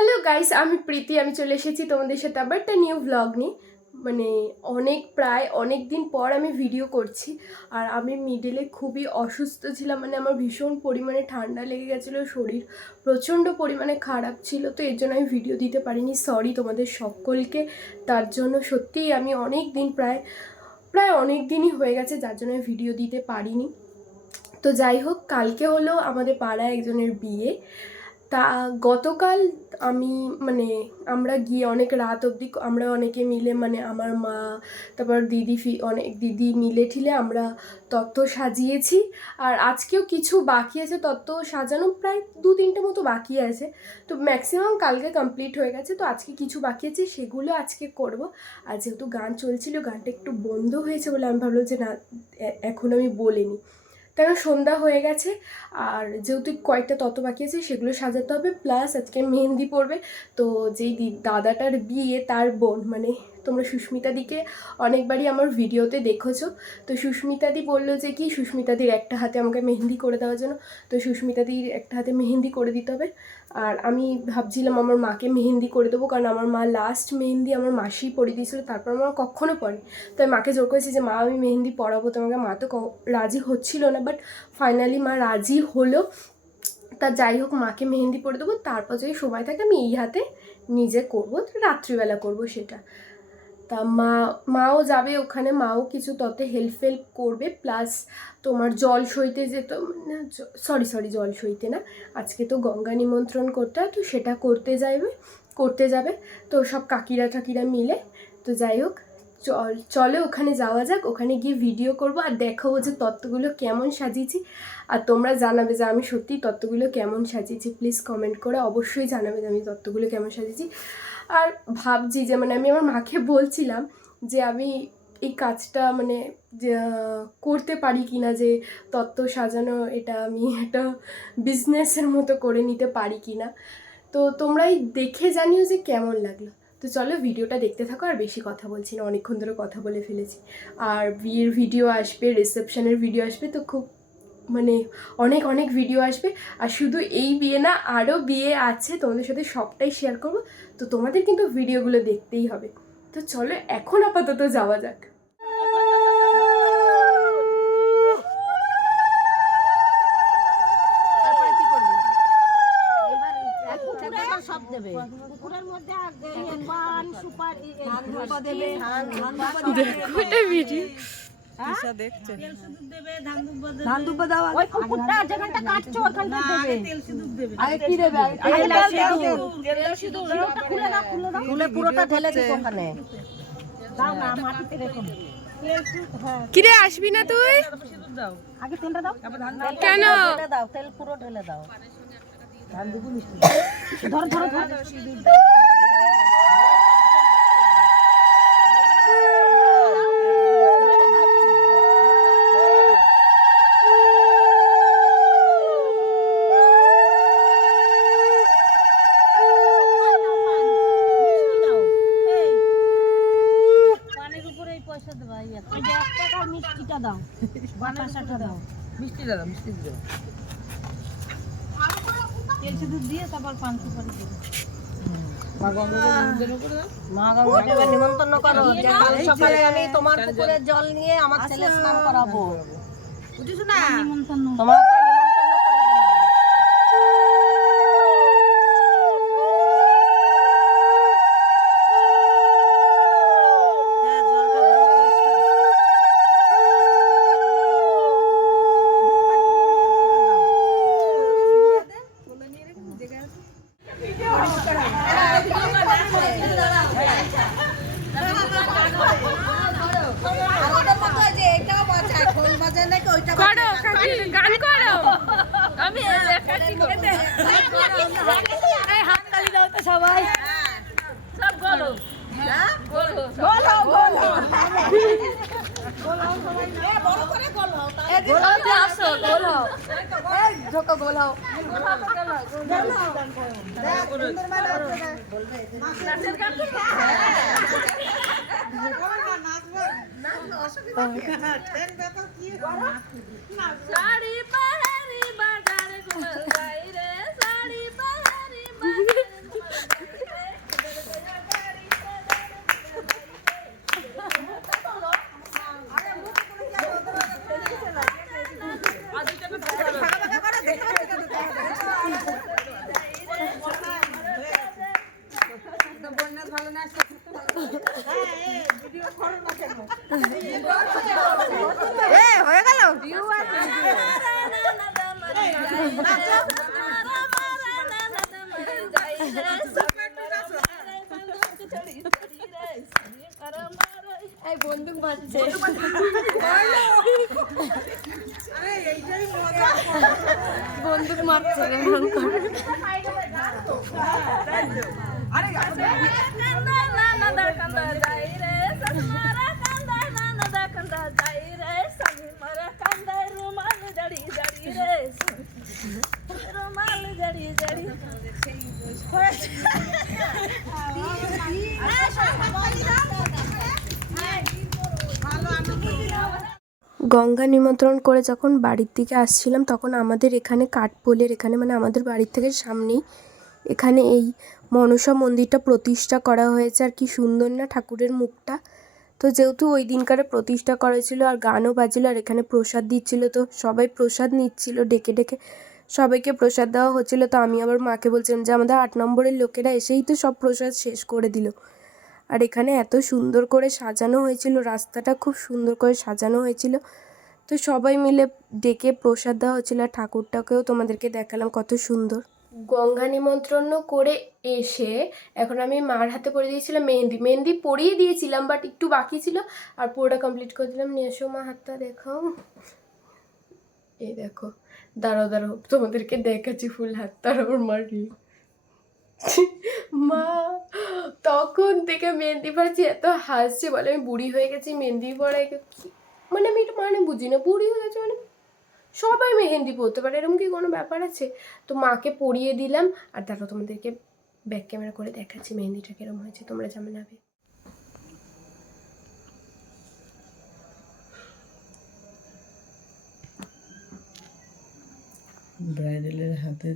Hello guys, আমি প্রীতি। আমি চলে এসেছি তোমাদের সাথে আবার একটা নিউ ভ্লগ নিয়ে। প্রায় অনেক দিন পর আমি ভিডিও করছি। আর আমি মিডলে খুবই অসুস্থ ছিলাম, আমার ভীষণ পরিমাণে ঠান্ডা লেগে গেছিলো, শরীর প্রচণ্ড পরিমাণে খারাপ ছিল। তো এর জন্য আমি ভিডিও দিতে পারিনি, সরি তোমাদের সকলকে। তার জন্য সত্যিই আমি অনেক দিন প্রায় অনেক দিনই হয়ে গেছে যার জন্য আমি ভিডিও দিতে পারিনি। তো যাই হোক, কালকে হলো আমাদের পাড়ায় একজনের বিয়ে। তা গতকাল আমি আমরা গিয়ে অনেক রাত অবধি আমরা অনেকে মিলে আমার মা, তারপর অনেক দিদি মিলে ঠিলে আমরা তত্ত্ব সাজিয়েছি। আর আজকেও কিছু বাকি আছে তত্ত্ব সাজানো, প্রায় 2-3টে মতো বাকি আছে। তো ম্যাক্সিমাম কালকে কমপ্লিট হয়ে গেছে, তো আজকে কিছু বাকি আছে, সেগুলো আজকে করব। আর যেহেতু গান চলছিল, গানটা একটু বন্ধ হয়েছে বলে আমি ভাবলাম যে না, এখন আমি বলিনি, কেন সন্ধ্যা হয়ে গেছে। আর যেহেতু কয়েকটা তত্ত্ব বাকি আছে সেগুলো সাজাতে হবে, প্লাস আজকে মেহেন্দি পড়বে। তো যেই দাদাটার বিয়ে, তার বোন তোমরা সুস্মিতাদিকে অনেকবারই আমার ভিডিওতে দেখেছো। তো সুস্মিতাদি বললো যে কি সুস্মিতাদির একটা হাতে আমাকে মেহেন্দি করে দেওয়ার জন্য। তো সুস্মিতাদির একটা হাতে মেহেন্দি করে দিতে হবে। আর আমি ভাবছিলাম আমার মাকে মেহেন্দি করে দেবো, কারণ আমার মা লাস্ট মেহেন্দি আমার মাসি পরিয়ে দিয়েছিলো, তারপর আমার কখনও পরে। তো আমি মাকে জোর করেছি যে মা আমি মেহেন্দি পরাবো তোমাকে। মা তো রাজি হচ্ছিল না, বাট ফাইনালি মা রাজি হলো। তা যাই হোক, মাকে মেহেন্দি পরে দেবো, তারপর যদি সময় থাকে আমি এই হাতে নিজে করবো, রাত্রিবেলা করবো সেটা। তা মাও যাবে ওখানে, মাও কিছু ততে হেল্প করবে, প্লাস তোমার জল সইতে যেত, সরি জল সইতে না, আজকে তো গঙ্গা নিমন্ত্রণ করতে হয়, তো সেটা করতে যাবে। তো সব কাকিরা মিলে। তো যাই হোক, চলে ওখানে যাওয়া যাক, ওখানে গিয়ে ভিডিও করব আর দেখাবো যে তত্ত্বগুলো কেমন সাজিয়েছি। আর তোমরা জানাবে যে আমি সত্যি তত্ত্বগুলো কেমন সাজিয়েছি, প্লিজ কমেন্ট করে অবশ্যই জানাবে যে আমি তত্ত্বগুলো কেমন সাজিয়েছি। আর ভাবছি যে আমি আমার মাকে বলছিলাম যে আমি এই কাজটা যে করতে পারি কি না, যে তত্ত্ব সাজানো এটা আমি একটা বিজনেসের মতো করে নিতে পারি কি না। তো তোমরাই দেখে জানিও যে কেমন লাগলো। তো চলো ভিডিওটা দেখতে থাকো, আর বেশি কথা বলছি না, অনেকক্ষণ ধরে কথা বলে ফেলেছি। আর বিয়ের ভিডিও আসবে, রিসেপশনের ভিডিও আসবে, তো খুব অনেক ভিডিও আসবে। আর শুধু এই বিয়ে না, আরও বিয়ে আছে, তোমাদের সাথে সবটাই শেয়ার করবো। তো তোমাদের কিন্তু ভিডিওগুলো দেখতেই হবে। তো চলো এখন আপাতত যাওয়া যাক। কিরে আসবি না তুই? আগে তেলটা দাও। কেন? দাও তেল পুরো ঢেলে দাও। ধান দুবো মিষ্টি ধর ধর ধর। নিমন্ত্রণ করো যে কাল সকালে আমি তোমার পুকুরে জল নিয়ে আমার ছেলে স্নান করাবো, বুঝেছো না? তোমার সবাই সব গোলো গোলো গোলো গোলো গোলো সবাই বড় করে গোলো গোলো আসো গোলো এই ঝোকা গোলো গোলো গোলো সুন্দর মানে বলবে নাচের গান না অসুবিধা ট্রেন ব্যাপার কি না শাড়ি পাহাড়ি বাজারে গোল বাইরে শাড়ি পাহাড়ি বাজারে মারছে বন্দুক মারছে এমন করে গঙ্গা নিমন্ত্রণ করে যখন বাড়ির দিকে আসছিলাম তখন আমাদের এখানে কাঠপোলের এখানে মানে আমাদের বাড়ির থেকে সামনেই এখানে এই মনসা মন্দিরটা প্রতিষ্ঠা করা হয়েছে। আর কি সুন্দর না ঠাকুরের মুখটা। তো যেহেতু ওই দিনকারে প্রতিষ্ঠা করেছিল আর গানও বাজছিল আর এখানে প্রসাদ দিচ্ছিল, তো সবাই প্রসাদ নিচ্ছিল, ডেকে ডেকে সবাইকে প্রসাদ দেওয়া হচ্ছিলো। তো আমি আবার মাকে বলছিলাম যে আমাদের 8 নম্বরের লোকেরা এসেই তো সব প্রসাদ শেষ করে দিল। আর এখানে এত সুন্দর করে সাজানো হয়েছিল, রাস্তাটা খুব সুন্দর করে সাজানো হয়েছিল। তো সবাই মিলে ডেকে প্রসাদ দেওয়া হচ্ছিল আর ঠাকুরটাকেও তোমাদেরকে দেখালাম কত সুন্দর। গঙ্গা নিমন্ত্রণ করে এসে এখন আমি মার হাতে পরিয়ে দিয়েছিলাম মেহেন্দি পরিয়ে দিয়েছিলাম, বাট একটু বাকি ছিল আর পুরোটা কমপ্লিট করে দিলাম। নিয়ে এসো মা হাতটা দেখাও, এই দেখো। দাঁড়াও তোমাদেরকে দেখাচ্ছি ফুল হাতটা ওর মার। মা তখন থেকে মেহেন্দি পড়াচ্ছি, এত হাসছে, বলে আমি বুড়ি হয়ে গেছি মেহেন্দি পড়াই। মানে আমি এটা মানে বুঝি না, বুড়ি হয়ে গেছে মানে সবাই মেহেন্দি পরতে পারে, এরকম কি কোনো ব্যাপার আছে? তো মাকে পরিয়ে দিলাম আর তারপর তোমাদেরকে ব্যাক ক্যামেরা করে দেখাচ্ছি মেহেন্দিটা কিরকম হয়েছে, তোমরা যেমন নেবে। ব্রাইডালের হাতে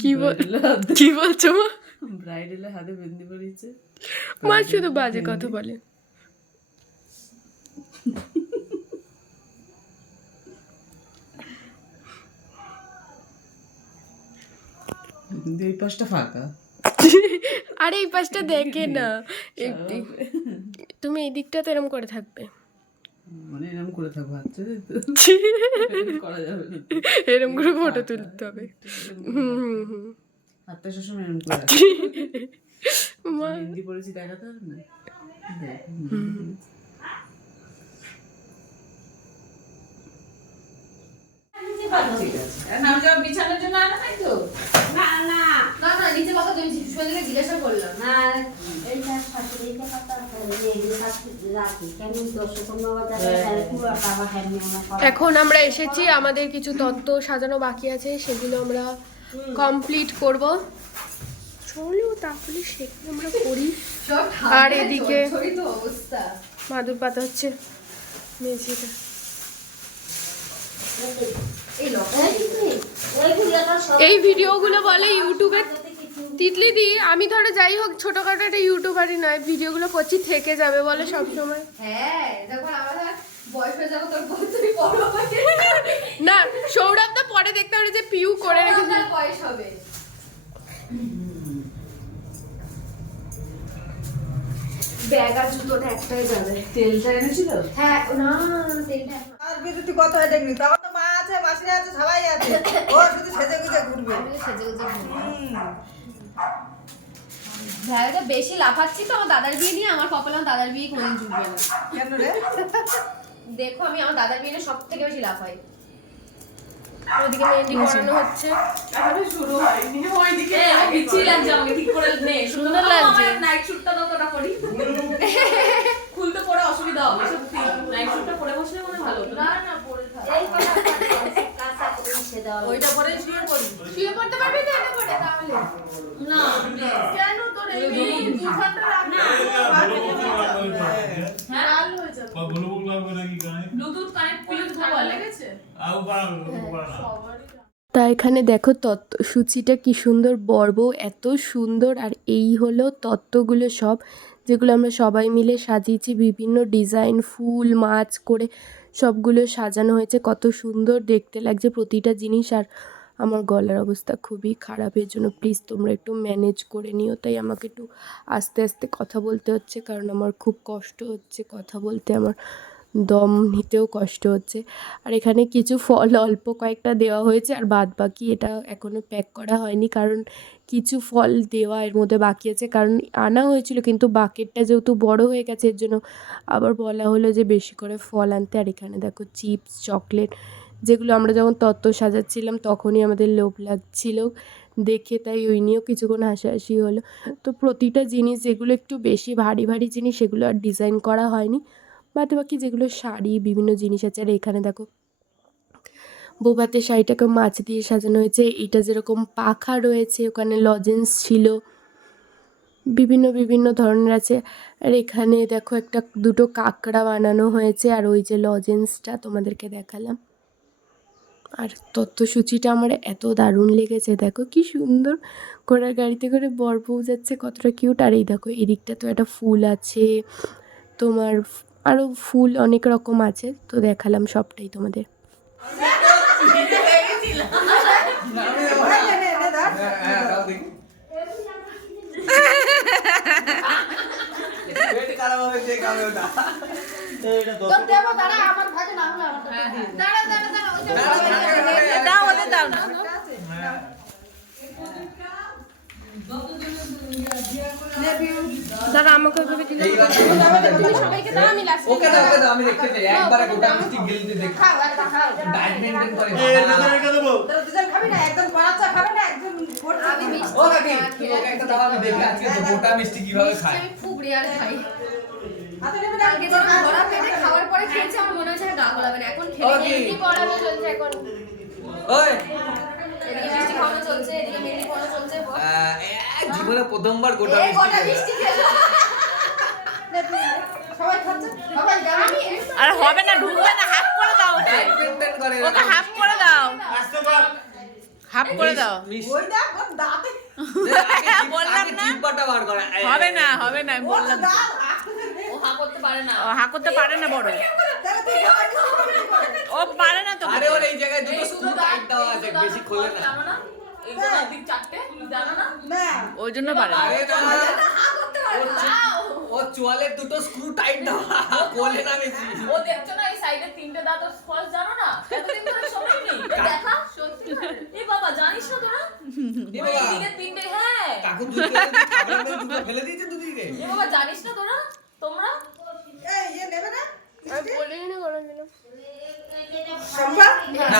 কি বলছো মা? ব্রাইডালের হাতে মেহেন্দি পরিয়েছে। মা শুধু বাজে কথা বলে। এই পাশটা ফাঁকা, আরে এই পাশটা দেখে না, তুমি এই দিকটাতে এরম করে থাকবে, মানে এরকম করে থাকবো হাতটা করা যাবে না, এরম করে ফটো তুলতে হবে। হাতটা সবসময় এরকম করে মেহেন্দি পরেছি দেখাতে হবে না। ঠিক আছে, আমি যাবো বিছানার জন্য আনা নাই তো। না না না না নিচে কথা তুমি সুন্দরকে জিজ্ঞাসা করলাম না এইটা সাথে এইটা কথা এই সাথে রাখি কেন 10-15 টাকা পুরোটা আবার হ্যান্ড এখন আমরা এসেছি, আমাদের কিছু তত্ত্ব সাজানো বাকি আছে, সেগুলো আমরা কমপ্লিট করব। চলো তাহলে সেগুলো আমরা করি। আর এদিকে মাদুর পাতা হচ্ছে মেঝেটা। এই ভিডিওগুলো বলে ইউটিউবে তিতলি দি, আমি ধরো যাই হোক ছোটখাটো একটা ইউটিউবারই নয়, ভিডিওগুলো করছি থেকে যাবে বলে সবসময়। হ্যাঁ যখন আমরা বয়স হয়ে যাবো তোর তুই বড় হবে না সৌরভ তো পরে দেখতে হবে যে পিউ করে রেখেছে, বয়স হবে। ব্যাগ আর জুতোটা একটাই যাবে। তেলটা এনেছিল? হ্যাঁ না তেলটা আর বিদ্যুৎ কত হয়ে দেখনি, তখন তো মা আছে, মাসিরা আছে, সবাই আছে, ও শুধু সেজে গুজে ঘুরবে। সেজে গুজে ভ্যালটা বেশি লাফাচ্ছি তো আমার দাদার বিয়ে নিয়ে, আমার কপালে আমার দাদার বিয়ে কোনদিন জুটবে না। কেন রে? দেখো আমি আমার দাদার বিয়ে নিয়ে সব থেকে বেশি লাফাই। ওদিকে মেহেন্দি করানো হচ্ছে, এখনো শুরু হয়নি, ওইদিকে লাগছে আমাকে ঠিক করে নে, সুন্দর লাগছে। নাইট শুটটা কতটা করি খুলতে পরে অসুবিধা হবে, সত্যি নাইট শুটটা পরে বসলে মনে ভালো। না না পরে থাক, এই কথা কাঁচা করে ছেদা ওইটা পরে শুয়ে পড়ি। শুয়ে পড়তে পারবি তো এটা পড়ে তাহলে? না কেন তোর এই 2 ঘন্টা রাখ না, হ্যাঁ হয়ে যাবে। ব্লুটুথ কানেক্ট করলে তো ভালো লেগেছে। তা এখানে দেখো তত্ত্ব সূচিটা কি সুন্দর, বর্ব এত সুন্দর। আর এই হলো তত্ত্বগুলো সব, যেগুলো আমরা সবাই মিলে সাজিয়েছি, বিভিন্ন ডিজাইন ফুল মাছ করে সবগুলো সাজানো হয়েছে, কত সুন্দর দেখতে লাগছে প্রতিটা জিনিস। আর আমার গলার অবস্থা খুবই খারাপ, এর জন্য প্লিজ তোমরা একটু ম্যানেজ করে নিও, তাই আমাকে একটু আস্তে আস্তে কথা বলতে হচ্ছে, কারণ আমার খুব কষ্ট হচ্ছে কথা বলতে, আমার দম নিতেও কষ্ট হচ্ছে। আর এখানে কিছু ফল অল্প কয়েকটা দেওয়া হয়েছে, আর বাদ বাকি এটা এখনও প্যাক করা হয়নি, কারণ কিছু ফল দেওয়া এর মধ্যে বাকি আছে, কারণ আনা হয়েছিল কিন্তু বাকেটটা যেহেতু বড় হয়ে গেছে এর জন্য আবার বলা হলো যে বেশি করে ফল আনতে। আর এখানে দেখো চিপস, চকলেট, যেগুলো আমরা যখন তত্ত্ব সাজাচ্ছিলাম তখনই আমাদের লোভ লাগছিল দেখে, তাই ওই নিয়েও কিছুক্ষণ হাসাহাসি হলো। তো প্রতিটা জিনিস যেগুলো একটু বেশি ভারী ভারী জিনিস সেগুলো আর ডিজাইন করা হয়নি, বাদ বাকি যেগুলো শাড়ি বিভিন্ন জিনিস আছে। আর এখানে দেখো বৌভাতের শাড়িটাকে মাছ দিয়ে সাজানো হয়েছে, এটা যেরকম পাখা রয়েছে, ওখানে লজেন্স ছিল, বিভিন্ন বিভিন্ন ধরনের আছে। আর এখানে দেখো দুটো কাঁকড়া বানানো হয়েছে, আর ওই যে লজেন্সটা তোমাদেরকে দেখালাম। আর তত্ত্বসূচিটা আমার এত দারুণ লেগেছে, দেখো কি সুন্দর ঘোড়ার গাড়িতে করে বর বউ যাচ্ছে, কতটা কিউট। আর এই দেখো এদিকটা তো একটা ফুল আছে, তোমার আরও ফুল অনেক রকম আছে, তো দেখালাম সবটাই তোমাদের। দাদা আমাকে ওইভাবে দিলে সবাইকে দাও, আমি লাস্ট ওকে দাও আমি দেখতে চাই একবার গোটা মিষ্টি গিলতে দেখ ব্যাডমিন্টন করে দুজন খাবি না, একজন বাচ্চা খাবে না, একজন আমি মিষ্টি ও কাকি ওকে একটা দাও, আমি দেখি আজকে গোটা মিষ্টি কিভাবে খায়। আমি খুব রেয়ার খাই। হাতে নেবে না, কালকে যখন ভরা পেটে খাওয়ার পরে খেয়েছি আমার মনে হচ্ছে গা গলাবে না, এখন খেলে ওকে। মেহেন্দি পড়ানো চলছে, এখন ওই এদিকে মিষ্টি খাওয়ানো চলছে, এদিকে মেহেন্দি পড়ানো চলছে। জীবনে প্রথমবার গোটা এই মিষ্টি কটা মিষ্টি খেলো। সবাই খাচ্ছে, সবাই যাবে। আমি আরে হবে না, ঢুকবে না, হাফ করে দাও ওকে, ব্যাডমিন্টন করে ওকে হাফ করে দাও, হাফ করে দাও। ওই দেখ ওর দাঁতে বললাম না। জিব্বাটা বার করে হবে না হবে না, আমি বললাম তো। দাঁত ও হা করতে পারে না। ও হা করতে পারে না বড়, তাহলে তুই খাওয়া খাওয়া ও পারে না তো। আরে ওর এই জায়গায় দুটো স্ক্রু টাইট দেওয়া আছে, বেশি খোলে না। জানো না এইগুলো দিক চারটে জানো না না ওই জন্য পারে না। আরে না হা করতে পারে না। ও চোয়ালে দুটো স্ক্রু টাইট দেওয়া, খোলে না বেশি। ও দেখছো না এই সাইডে তিনটে দাঁত ফলস জানো না, এতদিন ধরে সময় নেই দেখা সত্যি। এই বাবা জানিস না তোরা এ ওই বাবা, দিকে তিনটে, হ্যাঁ কাকু দুধ খাবার মধ্যে দুটো ফেলে দিয়েছে দুদিকে। এই বাবা জানিস না তোরা তোমরা এই ইয়ে নেবে না আমি বলিনি না কোনো দিনও। শম্পা না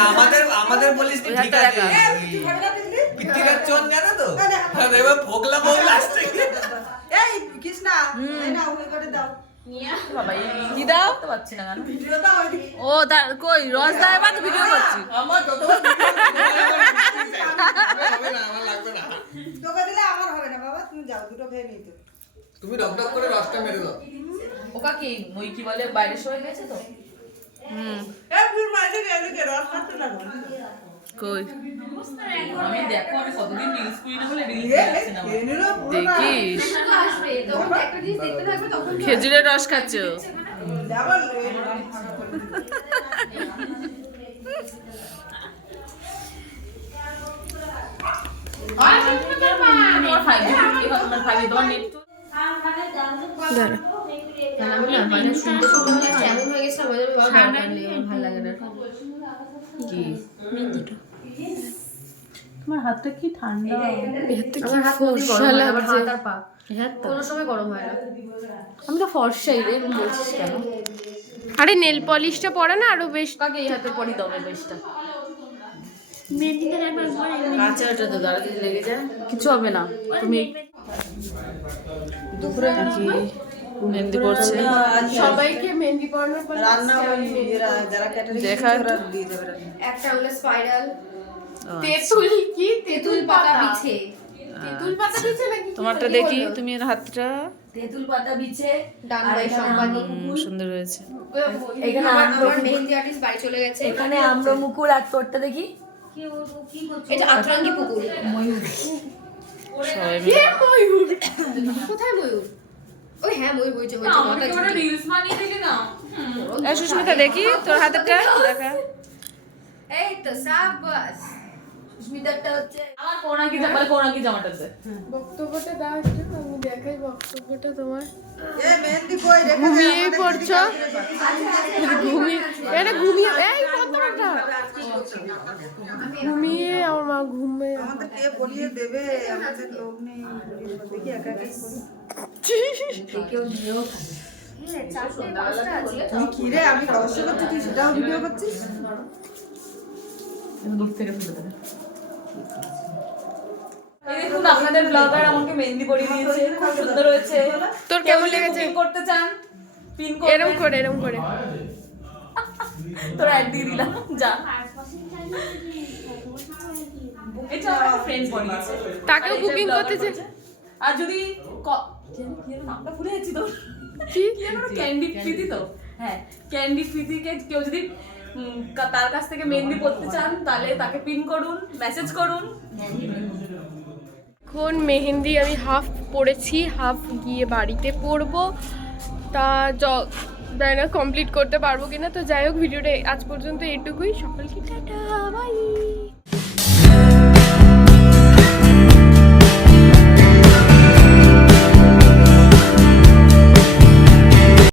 আমাদের বলিস নি, ঠিক আছে। তুই খাবে না দিদি পিত্তিকার চোন জানো তো? আর এবার ফোকলা বউ আসছে। এই কৃষ্ণা এই না ওকে করে দাও বাবা কি দাও তো পাচ্ছি না কেন। ভিডিও দাও ওই ও কই রস দা, এবার তো ভিডিও করছি। আমার যত হবে না, আমার লাগবে না। তোকে দিলে আমার হবে না বাবা, তুমি যাও দুটো খেয়ে নিই তো। তুমি ডক করে রসটা মেরে দাও। ওকা কি মই কি বলে বাইরে সরে গেছে তো এই ফুল মাইতে গেলে কে রস খাচ্ছে না কই আমি দেখো আমি কতদিন রিলস করি না বলে রিলস এ দেখছি না খেয়ে নিলো পুরোটা। দেখিস আসবে তখন একটা জিনিস দেখতে থাকবে তখন খেজুরের রস খাচ্ছ। ডাবল তোমার ফাইভ তোমার ফাইভ তোমার নেট তো দাঁড়া আমি না মানে শুনতে শুনতে মানে এমন হয়ে গেছে বাজারে ভালো লাগে না কি তোমার হাতটা কি ঠান্ডা এতে কি আমার হাত কতদিন ফর্সা গরম হয় আবার লাগছে। হাত আর পা কোনো সময় গরম হয় না আমি তো ফর্সাই রে বলছিস কেন আরে নেল পলিশটা পরা না আরো বেশ। কাকে এই হাতে পরি দাও বেশটা কাঁচা ওটা তো দাঁড়াতে লেগে যায় কিছু হবে না তুমি দুপুরে কি মেহেন্দি করছে সবাইকে মেহেন্দি পরানোর পর রান্না ওই এরা যারা ক্যাটারিং দেখা ওরা দিয়ে দেবে রান্না। একটা হলো স্পাইরাল তেঁতুল কি তেঁতুল পাতা বিছে তেঁতুল পাতা দিচ্ছে নাকি? তোমারটা দেখি, তুমি এর হাতটা তেঁতুল পাতা বিছে ডান বাই সম্পানি সুন্দর হয়েছে। এখানে আমার মেহেন্দি আর্টিস্ট বাড়ি চলে গেছে এখানে আমরা মুকুল আর তোরটা দেখি এটা আতরঙ্গি পুকুর সবাই মিলে কোথায় ময়ূর ওই হ্যাঁ ময়ূর বইছে হয়েছে মাথা ঝুঁকি রিলস বানিয়ে দিলি না এই সুস্মিতা দেখি তোর হাতেরটা দেখা। এই তো সাবাস সুস্মিতারটা হচ্ছে আমার কোনাকি জামা কোনাকি জামাটা দে বক্তব্যটা দাও একটু, আমি দেখাই বক্তব্যটা তোমার। এ মেহেন্দি কই রেখে দে, ঘুমিয়েই আমাদের পড়ছো? ঘুমিয়ে এটা ঘুমিয়ে এই বক্তব্যটা ঘুমিয়ে আমার মা ঘুমিয়ে আমাদের কে বলিয়ে দেবে, আমাদের লোক নেই দেখি একা একাই করি। কেউ নিয়েও থাকে। তুই কি রে, আমি রহস্য করছি তুই সেটাও ভিডিও করছিস? দূর থেকে তুলে দেবে। এই দেখুন আপনাদের ব্লগার আমাকে মেহেন্দি পরিয়ে দিয়েছে, খুব সুন্দর হয়েছে। তোর কেমন লেগেছে? পিন করতে চান পিন এরম করে এরম করে তোর অ্যাড দিয়ে দিলাম যা। এটা আমার ফ্রেন্ড পরিয়েছে, তাকেও আর এটা booking blogger করতে চে- করেছে। আর যদি কি যেন নামটা ভুলে যাচ্ছি তোর কি? কি যেন ক্যান্ডি প্রীতি তো, হ্যাঁ ক্যান্ডি প্রীতিকে কেউ যদি তার কাছ থেকে মেহেন্দি পড়তে চান তাহলে তাকে পিন করুন, মেসেজ করুন। এখন মেহেন্দি আমি হাফ পড়েছি, হাফ গিয়ে বাড়িতে পরবো। তা জানি না কমপ্লিট করতে পারবো কিনা। তো যাই হোক, ভিডিওটা আজ পর্যন্ত এটুকুই। সকলকে টাটা বাই।